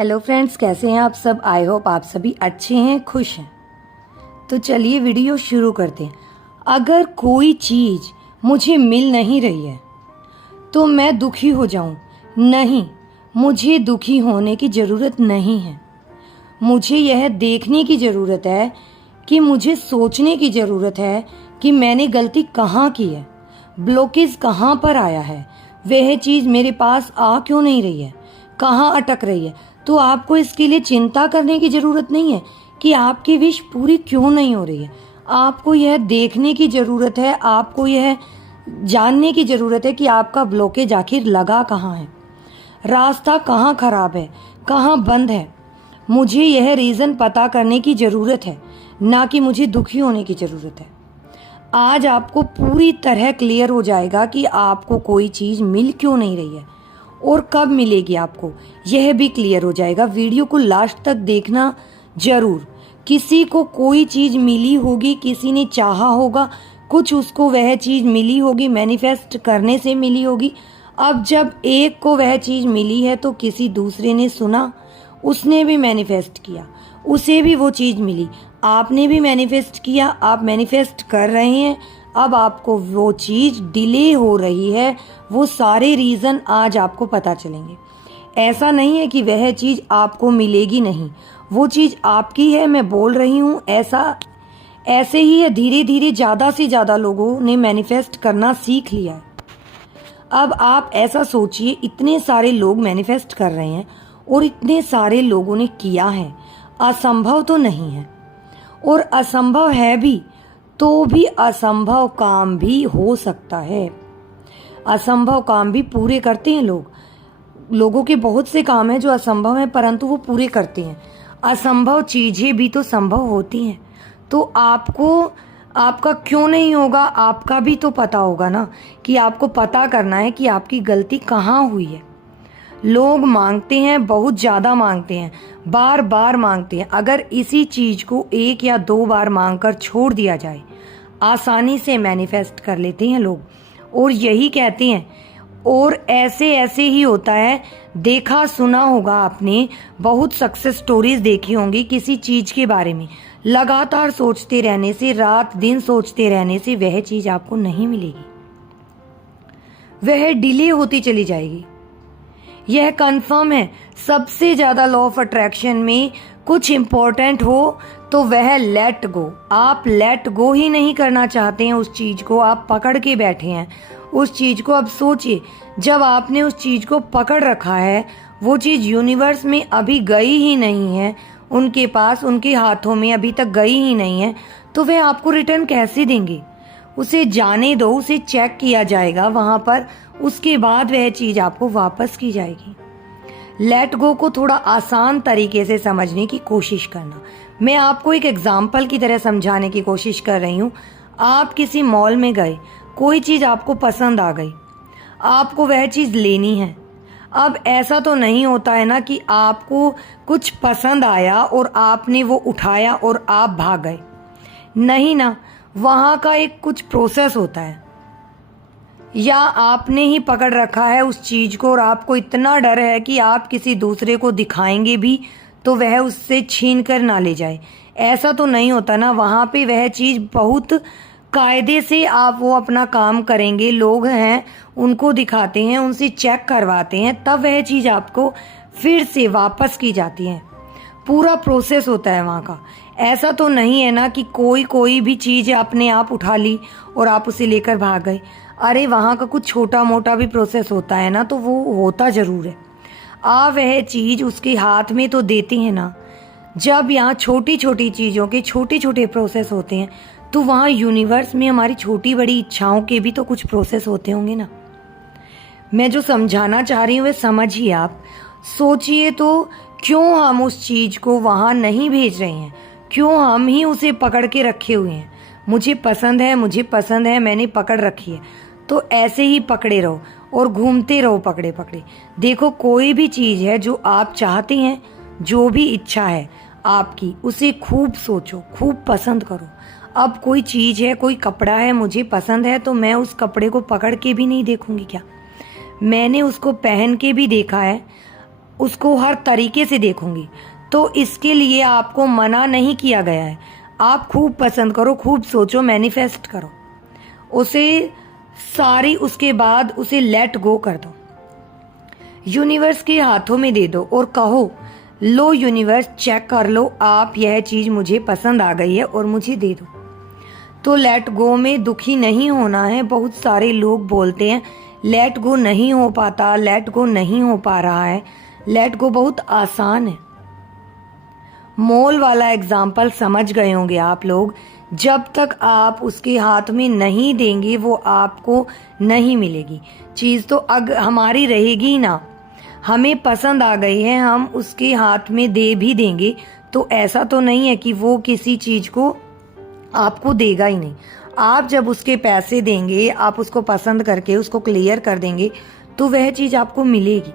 Hello friends, कैसे हैं आप सब। आई होप आप सभी अच्छे हैं, खुश हैं। तो चलिए वीडियो शुरू करते हैं। अगर कोई चीज़ मुझे मिल नहीं रही है तो मैं दुखी हो जाऊं? नहीं, मुझे दुखी होने की ज़रूरत नहीं है। मुझे यह देखने की ज़रूरत है कि मुझे सोचने की ज़रूरत है कि मैंने गलती कहाँ की है, ब्लॉकेज कहाँ पर आया है, वह चीज़ मेरे पास आ क्यों नहीं रही है, कहाँ अटक रही है। तो आपको इसके लिए चिंता करने की ज़रूरत नहीं है कि आपकी विश पूरी क्यों नहीं हो रही है। आपको यह देखने की ज़रूरत है, आपको यह जानने की ज़रूरत है कि आपका ब्लॉकेज आखिर लगा कहाँ है, रास्ता कहाँ खराब है, कहाँ बंद है। मुझे यह रीज़न पता करने की ज़रूरत है, ना कि मुझे दुखी होने की ज़रूरत है। आज आपको पूरी तरह क्लियर हो जाएगा कि आपको कोई चीज़ मिल क्यों नहीं रही है और कब मिलेगी, आपको यह भी क्लियर हो जाएगा। वीडियो को लास्ट तक देखना ज़रूर। किसी को कोई चीज़ मिली होगी, किसी ने चाहा होगा कुछ, उसको वह चीज़ मिली होगी, मैनिफेस्ट करने से मिली होगी। अब जब एक को वह चीज़ मिली है तो किसी दूसरे ने सुना, उसने भी मैनिफेस्ट किया, उसे भी वो चीज़ मिली, आपने भी मैनिफेस्ट किया, आप मैनिफेस्ट कर रहे हैं। अब आपको वो चीज़ डिले हो रही है, वो सारे रीज़न आज आपको पता चलेंगे। ऐसा नहीं है कि वह चीज़ आपको मिलेगी नहीं, वो चीज़ आपकी है। मैं बोल रही हूँ ऐसे ही है। धीरे धीरे ज़्यादा से ज़्यादा लोगों ने मैनिफेस्ट करना सीख लिया है। अब आप ऐसा सोचिए, इतने सारे लोग मैनिफेस्ट कर रहे हैं और इतने सारे लोगों ने किया है। असंभव तो नहीं है, और असंभव है भी तो भी असंभव काम भी हो सकता है। असंभव काम भी पूरे करते हैं लोगों के बहुत से काम हैं जो असंभव हैं, परंतु वो पूरे करते हैं। असंभव चीज़ें भी तो संभव होती हैं। तो आपका क्यों नहीं होगा, आपका भी तो पता होगा ना, कि आपको पता करना है कि आपकी गलती कहाँ हुई है। लोग मांगते हैं, बहुत ज़्यादा मांगते हैं, बार बार मांगते हैं। अगर इसी चीज़ को 1 या 2 बार मांगकर छोड़ दिया जाए, आसानी से मैनिफेस्ट कर लेते हैं लोग, और यही कहते हैं। और ऐसे ही होता है। देखा सुना होगा आपने, बहुत सक्सेस स्टोरीज देखी होंगी किसी चीज़ के बारे में। लगातार सोचते रहने से, रात दिन सोचते रहने से वह चीज़ आपको नहीं मिलेगी, वह डिले होती चली जाएगी। यह कंफर्म है। सबसे ज़्यादा लॉ ऑफ अट्रैक्शन में कुछ इम्पोर्टेंट हो तो वह लेट गो। आप लेट गो ही नहीं करना चाहते हैं उस चीज़ को, आप पकड़ के बैठे हैं उस चीज़ को। अब सोचिए, जब आपने उस चीज़ को पकड़ रखा है, वो चीज़ यूनिवर्स में अभी गई ही नहीं है, उनके पास, उनके हाथों में अभी तक गई ही नहीं है, तो वह आपको रिटर्न कैसे देंगे। उसे जाने दो, उसे चेक किया जाएगा वहाँ पर, उसके बाद वह चीज़ आपको वापस की जाएगी। लेट गो को थोड़ा आसान तरीके से समझने की कोशिश करना। मैं आपको एक एग्जाम्पल की तरह समझाने की कोशिश कर रही हूँ। आप किसी मॉल में गए, कोई चीज़ आपको पसंद आ गई, आपको वह चीज़ लेनी है। अब ऐसा तो नहीं होता है ना कि आपको कुछ पसंद आया और आपने वो उठाया और आप भाग गए। नहीं ना, वहाँ का एक कुछ प्रोसेस होता है। या आपने ही पकड़ रखा है उस चीज़ को और आपको इतना डर है कि आप किसी दूसरे को दिखाएंगे भी तो वह उससे छीन कर ना ले जाए। ऐसा तो नहीं होता ना, वहाँ पे वह चीज़ बहुत कायदे से आप वो अपना काम करेंगे। लोग हैं, उनको दिखाते हैं, उनसे चेक करवाते हैं, तब वह चीज़ आपको फिर से वापस की जाती है। पूरा प्रोसेस होता है वहाँ का। ऐसा तो नहीं है ना कि कोई भी चीज़ अपने आप उठा ली और आप उसे लेकर भाग गए। अरे वहाँ का कुछ छोटा मोटा भी प्रोसेस होता है ना, तो वो होता ज़रूर है। आप वह चीज़ उसके हाथ में तो देते हैं ना। जब यहाँ छोटी छोटी चीज़ों के छोटे छोटे प्रोसेस होते हैं, तो वहाँ यूनिवर्स में हमारी छोटी बड़ी इच्छाओं के भी तो कुछ प्रोसेस होते होंगे ना। मैं जो समझाना चाह रही हूँ वह समझिए आप। सोचिए तो, क्यों हम उस चीज़ को वहाँ नहीं भेज रहे हैं, क्यों हम ही उसे पकड़ के रखे हुए हैं। मुझे पसंद है, मैंने पकड़ रखी है, तो ऐसे ही पकड़े रहो और घूमते रहो पकड़े पकड़े। देखो, कोई भी चीज़ है जो आप चाहते हैं, जो भी इच्छा है आपकी, उसे खूब सोचो, खूब पसंद करो। अब कोई चीज़ है, कोई कपड़ा है, मुझे पसंद है, तो मैं उस कपड़े को पकड़ के भी नहीं देखूंगी क्या? मैंने उसको पहन के भी देखा है, उसको हर तरीके से देखूंगी। तो इसके लिए आपको मना नहीं किया गया है। आप खूब पसंद करो, खूब सोचो, मैनिफेस्ट करो उसे सारी, उसके बाद उसे लेट गो कर दो, यूनिवर्स के हाथों में दे दो और कहो लो यूनिवर्स चेक कर लो, आप यह चीज मुझे पसंद आ गई है और मुझे दे दो। तो लेट गो में दुखी नहीं होना है। बहुत सारे लोग बोलते हैं लेट गो नहीं हो पाता, लेट गो नहीं हो पा रहा है। लेट गो बहुत आसान है। मॉल वाला एग्जाम्पल समझ गए होंगे आप लोग। जब तक आप उसके हाथ में नहीं देंगे वो आपको नहीं मिलेगी। चीज़ तो हमारी रहेगी ना। हमें पसंद आ गई है, हम उसके हाथ में दे भी देंगे तो ऐसा तो नहीं है कि वो किसी चीज़ को आपको देगा ही नहीं। आप जब उसके पैसे देंगे, आप उसको पसंद करके उसको क्लियर कर देंगे तो वह चीज़ आपको मिलेगी,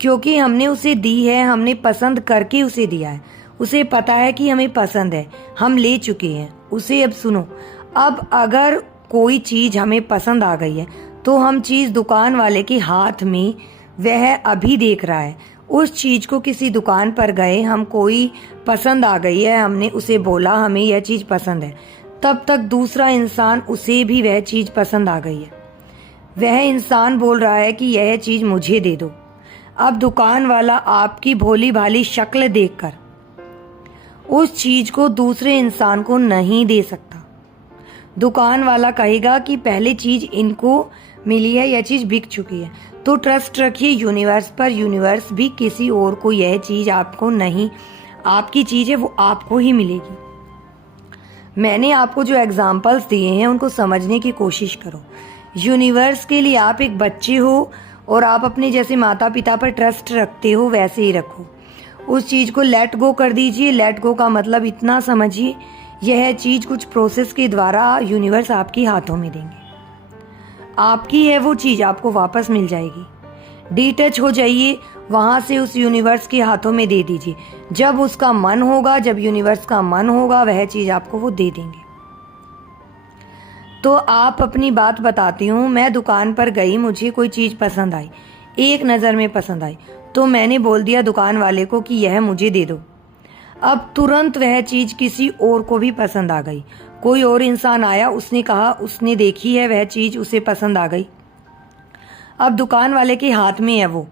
क्योंकि हमने उसे दी है, हमने पसंद करके उसे दिया है। उसे पता है कि हमें पसंद है, हम ले चुके हैं उसे। अब सुनो, अब अगर कोई चीज़ हमें पसंद आ गई है तो हम चीज़ दुकान वाले के हाथ में, वह अभी देख रहा है उस चीज़ को। किसी दुकान पर गए, हम कोई पसंद आ गई है, हमने उसे बोला हमें यह चीज़ पसंद है, तब तक दूसरा इंसान, उसे भी वह चीज़ पसंद आ गई है। वह इंसान बोल रहा है कि यह चीज़ मुझे दे दो। अब दुकान वाला आपकी भोली भाली शक्ल देखकर उस चीज को दूसरे इंसान को नहीं दे सकता। दुकान वाला कहेगा कि पहले चीज इनको मिली है, यह चीज बिक चुकी है। तो ट्रस्ट रखिए यूनिवर्स पर। यूनिवर्स भी किसी और को यह चीज आपको नहीं, आपकी चीज है वो आपको ही मिलेगी। मैंने आपको जो एग्जाम्पल्स दिए हैं उनको समझने की कोशिश करो। यूनिवर्स के लिए आप एक बच्चे हो और आप अपने जैसे माता पिता पर ट्रस्ट रखते हो वैसे ही रखो। उस चीज़ को लेट गो कर दीजिए। लेट गो का मतलब इतना समझिए, यह चीज़ कुछ प्रोसेस के द्वारा यूनिवर्स आपके हाथों में देंगे। आपकी है वो चीज़, आपको वापस मिल जाएगी। डिटच हो जाइए वहाँ से, उस यूनिवर्स के हाथों में दे दीजिए। जब उसका मन होगा, जब यूनिवर्स का मन होगा, वह चीज़ आपको वो दे देंगे। तो आप अपनी बात बताती हूँ। मैं दुकान पर गई, मुझे कोई चीज़ पसंद आई, एक नज़र में पसंद आई, तो मैंने बोल दिया दुकान वाले को कि यह मुझे दे दो। अब तुरंत वह चीज़ किसी और को भी पसंद आ गई। कोई और इंसान आया, उसने कहा, उसने देखी है वह चीज़, उसे पसंद आ गई। अब दुकान वाले के हाथ में है वो।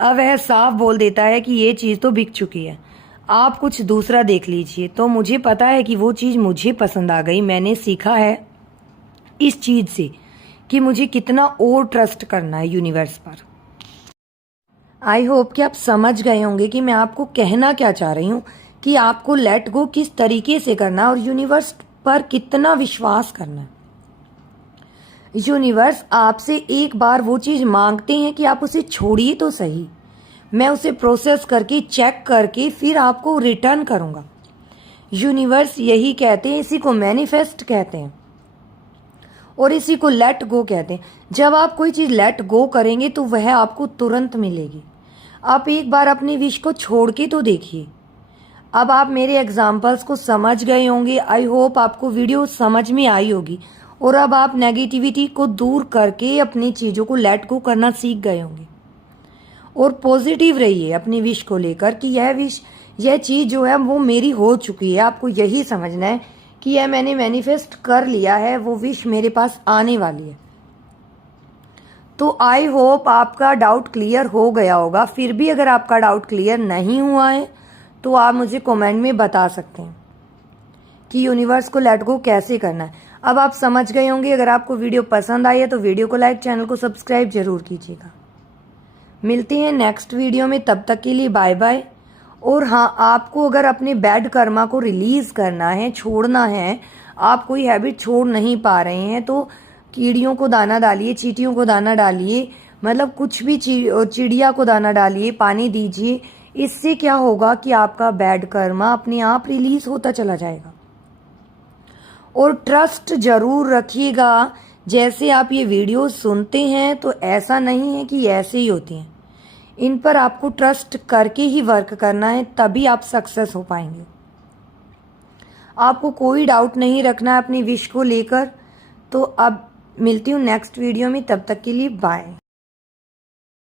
अब वह साफ बोल देता है कि ये चीज़ तो बिक चुकी है, आप कुछ दूसरा देख लीजिए। तो मुझे पता है कि वो चीज़ मुझे पसंद आ गई। मैंने सीखा है इस चीज़ से कि मुझे कितना और ट्रस्ट करना है यूनिवर्स पर। आई होप कि आप समझ गए होंगे कि मैं आपको कहना क्या चाह रही हूँ, कि आपको लेट गो किस तरीके से करना है और यूनिवर्स पर कितना विश्वास करना है। यूनिवर्स आपसे एक बार वो चीज़ मांगते हैं कि आप उसे छोड़िए तो सही, मैं उसे प्रोसेस करके चेक करके फिर आपको रिटर्न करूँगा। यूनिवर्स यही कहते हैं, इसी को मैनिफेस्ट कहते हैं और इसी को लेट गो कहते हैं। जब आप कोई चीज़ लेट गो करेंगे तो वह आपको तुरंत मिलेगी। आप एक बार अपनी विश को छोड़ के तो देखिए। अब आप मेरे एग्जाम्पल्स को समझ गए होंगे। आई होप आपको वीडियो समझ में आई होगी और अब आप नेगेटिविटी को दूर करके अपनी चीज़ों को लेट गो करना सीख गए होंगे। और पॉजिटिव रहिए अपनी विश को लेकर कि यह विश, यह चीज़ जो है वो मेरी हो चुकी है। आपको यही समझना है कि यह मैंने मैनिफेस्ट कर लिया है, वो विश मेरे पास आने वाली है। तो आई होप आपका डाउट क्लियर हो गया होगा। फिर भी अगर आपका डाउट क्लियर नहीं हुआ है तो आप मुझे कमेंट में बता सकते हैं कि यूनिवर्स को लेट गो कैसे करना है। अब आप समझ गए होंगे। अगर आपको वीडियो पसंद आई है तो वीडियो को लाइक, चैनल को सब्सक्राइब जरूर कीजिएगा। मिलते हैं नेक्स्ट वीडियो में, तब तक के लिए बाय बाय। और हाँ, आपको अगर अपने बैड कर्मा को रिलीज करना है, छोड़ना है, आप कोई हैबिट छोड़ नहीं पा रहे हैं, तो कीड़ियों को दाना डालिए, चींटियों को दाना डालिए, मतलब कुछ भी चिड़िया को दाना डालिए, पानी दीजिए। इससे क्या होगा कि आपका बैड कर्मा अपने आप रिलीज होता चला जाएगा। और ट्रस्ट जरूर रखिएगा। जैसे आप ये वीडियो सुनते हैं तो ऐसा नहीं है कि ऐसे ही होती हैं, इन पर आपको ट्रस्ट करके ही वर्क करना है, तभी आप सक्सेस हो पाएंगे। आपको कोई डाउट नहीं रखना है अपनी विश को लेकर। तो अब मिलती हूँ नेक्स्ट वीडियो में, तब तक के लिए बाय।